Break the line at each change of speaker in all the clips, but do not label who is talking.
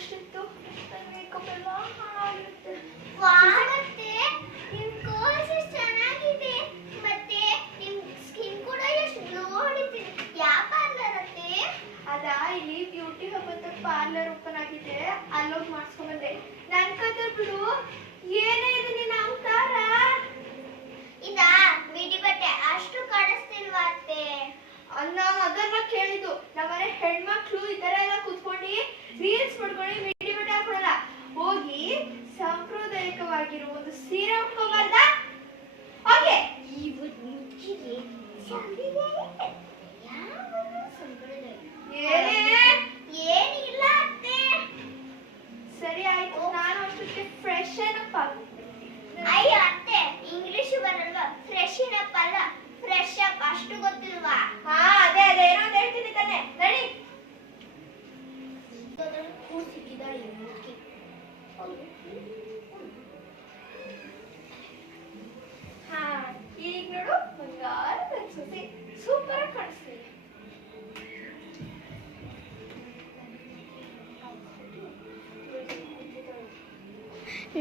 ಎಷ್ಟಿತ್ತು ನನ್ನ ಮೇಕಪ್ ಎಲ್ಲ ಹಾಳಾಗಿರುತ್ತೆ
ಮತ್ತೆ ನಿಮ್ ಕೋರ್ಸ್ ಚೆನ್ನಾಗಿದೆ? ಮತ್ತೆ ನಿಮ್ಮ ಸ್ಕಿನ್ ಕೂಡ ಎಷ್ಟು ಗ್ಲೋ ಹೊಡಿತಿದೆ? ಯಾವ ಪಾರ್ಲರ್ ಅತ್ತೆ
ಅದ ಇಲ್ಲಿ ಬ್ಯೂಟಿ ಹಬ್ ಅಂತ ಪಾರ್ಲರ್ ಓಪನ್ ಆಗಿದೆ. ಅಲ್ಲೋಗಿ ಮಾಡಿಸ್ಕೊಂಡ್ಬಂದೆ ನನ್ ಬಿಡು. ಏನೇ ಇದೆ ನಿನ್ನ ಅವತಾರ
ಇದ ಬಿಡಿ ಬಟ್ಟೆ ಅಷ್ಟು ಕಾಣಿಸ್ತಿಲ್ವಾ ಅತ್ತೆ
ನಾವು ಅದನ್ನ ಕೇಳಿದ್ದು ನಮ್ಮನೆ ಹೆಣ್ಮಕ್ಳು ಈ ತರ ಎಲ್ಲ ಕುತ್ಕೊಂಡು ರೀಲ್ಸ್ ಮಾಡ್ಕೊಂಡು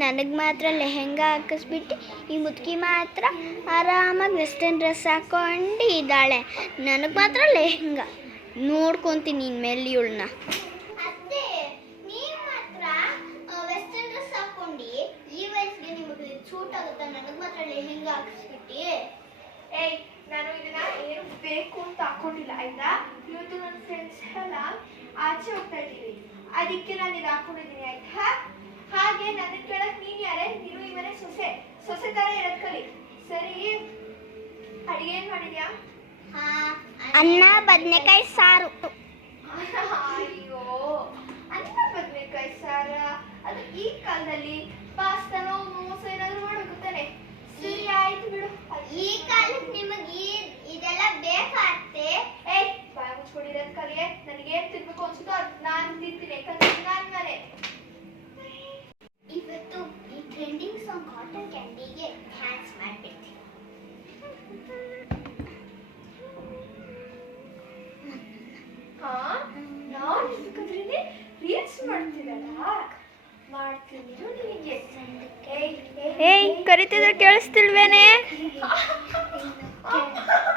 ನನಗೆ ಮಾತ್ರ ಲೆಹೆಂಗಾ ಹಾಕಿಸ್ಬಿಟ್ಟು ಈ ಮುದುಕಿ ಮಾತ್ರ ಆರಾಮಾಗಿ ವೆಸ್ಟರ್ನ್ ಡ್ರೆಸ್ ಹಾಕೊಂಡು ಇದ್ದಾಳೆ. ನನಗೆ ಮಾತ್ರ ಲೆಹೆಂಗಾ. ನೋಡ್ಕೊತೀನಿ ಇನ್ಮೇಲೆ ಇವಳನ್ನ. ಅತ್ತೆ ನೀವು ಮಾತ್ರ ವೆಸ್ಟರ್ನ್ ಡ್ರೆಸ್ ಹಾಕೊಂಡು ಈ ವಯಸ್ಸಿಗೆ ನಿಮಗೆ ಸೂಟ್ ಆಗುತ್ತಾ? ನನಗೆ ಮಾತ್ರ ಲೆಹೆಂಗಾ ಹಾಕಿಸ್ಬಿಟ್ಟು.
ಏಯ್ ನಾನು ಇದನ್ನ ಏನು ಬೇಕು ಅಂತ ಹಾಕೊಂಡಿಲ್ಲ ಆಯ್ತಾ? ಇವತ್ತು ನನ್ನ ಫ್ರೆಂಡ್ಸ್ ಎಲ್ಲ ಆಚೆ ಹೋಗ್ತಾ ಇದ್ದೀವಿ. ಅದಕ್ಕೆ ನಾನು ಇದು ಹಾಕೊಂಡಿದ್ದೀನಿ ಆಯ್ತಾ? ಹಾಗೆ ನನ್ನ ಕೇಳಕ್ ನೀನ್ ಯಾರೇ ನೀನು ಈ ಮನೆ ಸೊಸೆ ಸೊಸೆ ತರ ಇರೋದ್ ಕಲಿ ಸರಿ ಅಡಿಗೆ ಏನ್ ಮಾಡಿದ್ಯಾ?
ಅನ್ನ ಬದನೆಕಾಯಿ ಸಾರು.
ಅಯ್ಯೋ ಅನ್ನ ಬದನೆಕಾಯಿ ಸಾರ? ಅದು ಈ ಕಾಲದಲ್ಲಿ ಪಾಸ್ತಾನೋ ಮೋಸ ಏನಾದ್ರು ಮಾಡ್ಬೇಕು ತಾನೆ? ಸರಿ ಆಯ್ತು ಬಿಡು.
ಈ
ಹಾ ನಾನ್ ಇದಕ್ಕಾದ್ರೇನೆ ರೀಲ್ಸ್ ಮಾಡ್ತೀರಲ್ಲ ಮಾಡ್ತೀನಿ ಇರು ನಿನಗೆ ಏಯ್
ಏಯ್ ಕರಿತಿದ್ರೆ ಕೇಳಿಸ್ತಿಲ್ವೇನೆ?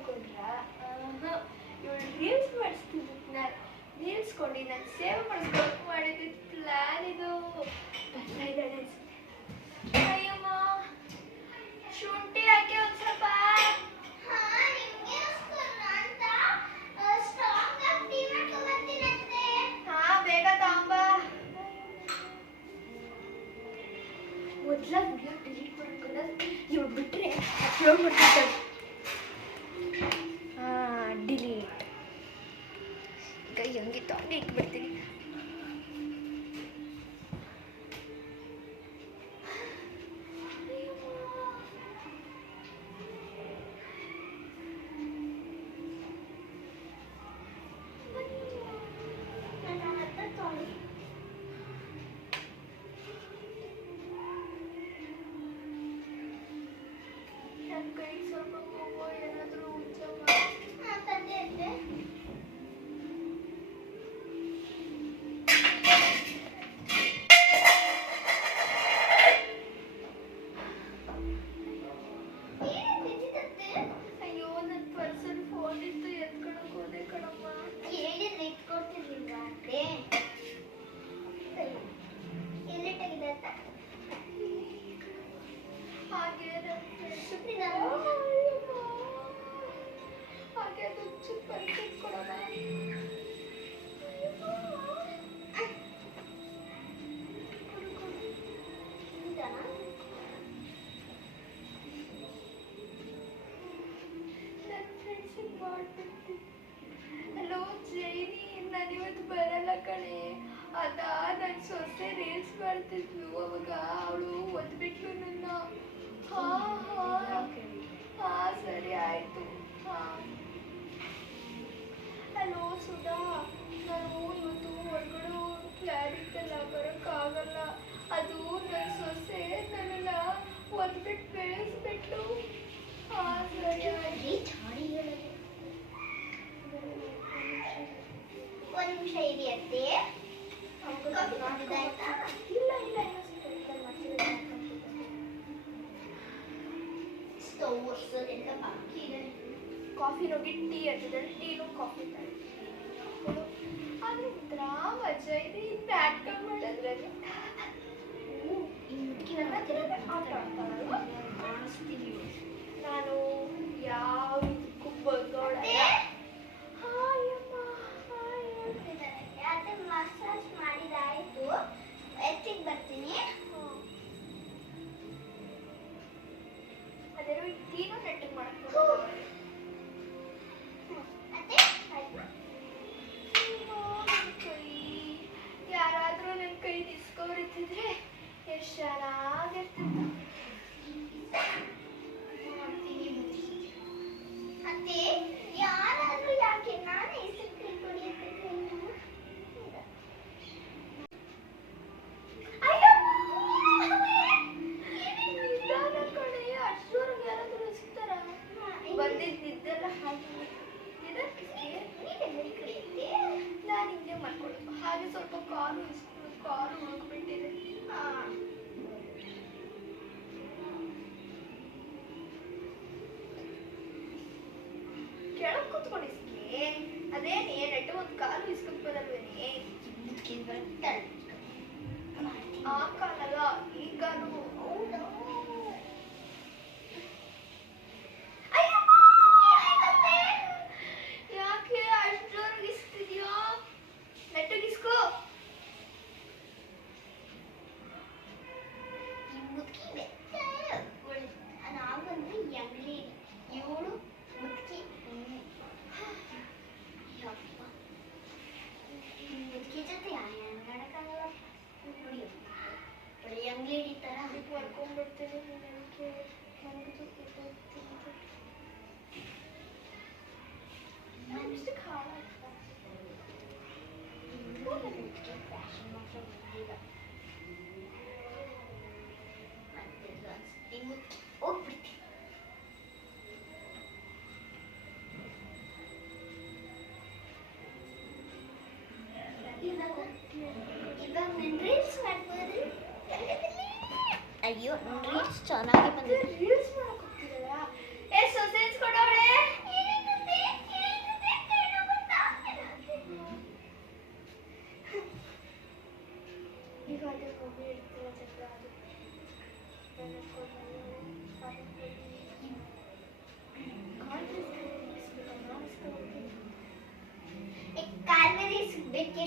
ಅನ್ಕೊಂಡ್ರ ಇವಳು ರೀಲ್ಸ್ ಮಾಡಿಸ್ತಿದ್ದು ನಾನು ರೀಲ್ಸ್ ಕೊಂಡು ನಾನು ಸೇವೆ ಮಾಡಿಸ್ಬೇಕು ಮಾಡಿದ್ದು ಪ್ಲಾನ್ ಇದು ಬರ್ತಾ ಇದ್ದಾಳೆ ಅನ್ಸುತ್ತೆ ಅಯ್ಯಮ್ಮ ಶುಂಠಿ ಹಾಕಿ ಒಂದ್ ಸ್ವಲ್ಪ
ಹಾ ನಿಮ್ಗೆ ಅನ್ಸ್ಕೊಂಡ್ರಾ ಅಂತ ಸ್ಟ್ರಾಂಗ್ ಆಗಿ ಟೀ
ಕೈ ಸ್ವಲ್ಪ ಹೋಗೋ ಏನಾದರೂ ಉಚ್ಚ ಶೈಲಿಯಂತೆಯೇ ಆಯ್ತಾ ಇಲ್ಲ ಇಲ್ಲ
ಸ್ಟವ್ ಒರೆಸೋದೆಲ್ಲ ಬಾಕಿ ಇದೆ
ಕಾಫಿ ಟೀ ಇರ್ತದೆ ಟೀನು ಕಾಫಿ ತರ. ಆದ್ರೆ ಒಂಥರ ಮಜಾ ಇದೆ ಈ ಪ್ರಾಕ್ಟರ್ ಮಾಡೋದ್ರಲ್ಲಿ ಆಟ ನಾನು ಯಾವ ಇದಕ್ಕೂ
ಬಂದೋಳ ಮಸಾಜ್ ಮಾಡಿದಾಯಿತು. ಎತ್ತಿಗೆ ಬರ್ತೀನಿ.
ಅದೇ ಟೀನು ಸೆಟ್ಟಿಂಗ್
ಮಾಡ್ತೀನಿ ಆಕಳ
Are you enriched or not even enriched?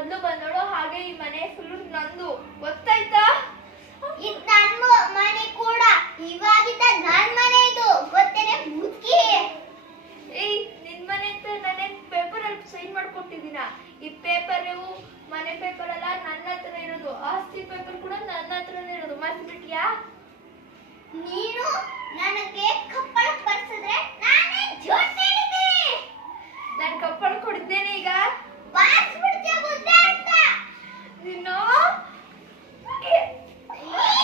ಮೊದ್ಲು ಬಂದೋಳು ಹಾಗೆ ಈ ಮನೆ ಫುಲ್ ನಂದು. ಗೊತ್ತಾಯ್ತಾ?
ಇದ್ ನನ್ ಮನೆ ಕೂಡ ಇವಾಗಿದ್ದ ನನ್ ಮನೆ ಇದು. ಗೊತ್ತೇನೆ? ಮುದ್ಕಿ.
ಏಯ್ ನಿನ್ ಮನೆ ಅಂತ ನಾನೇನ್ ಪೇಪರ್ ಅಲ್ಲಿ ಸೈನ್ ಮಾಡ್ಕೊಟ್ಟಿದ್ದೀನ? ಈ ಪೇಪರ್ ಮನೆ ಪೇಪರ್ ಅಲ್ಲ ನನ್ನ ಹತ್ರ ಇರೋದು. ಆಸ್ತಿ ಪೇಪರ್ ಕೂಡ ನನ್ನ ಹತ್ರನೇ ಇರೋದು. ಮರ್ತು
ನೀನು ನನಗೆ ಕಪ್ಪಳ ಬರ್ಸಿದ್ರೆ ನಾನೇ
ಜೋಡ್ ಕಪ್ಪಳ ಕೊಡಿದ್ದೇನೆ ಈಗ.
Why is? You know? Okay.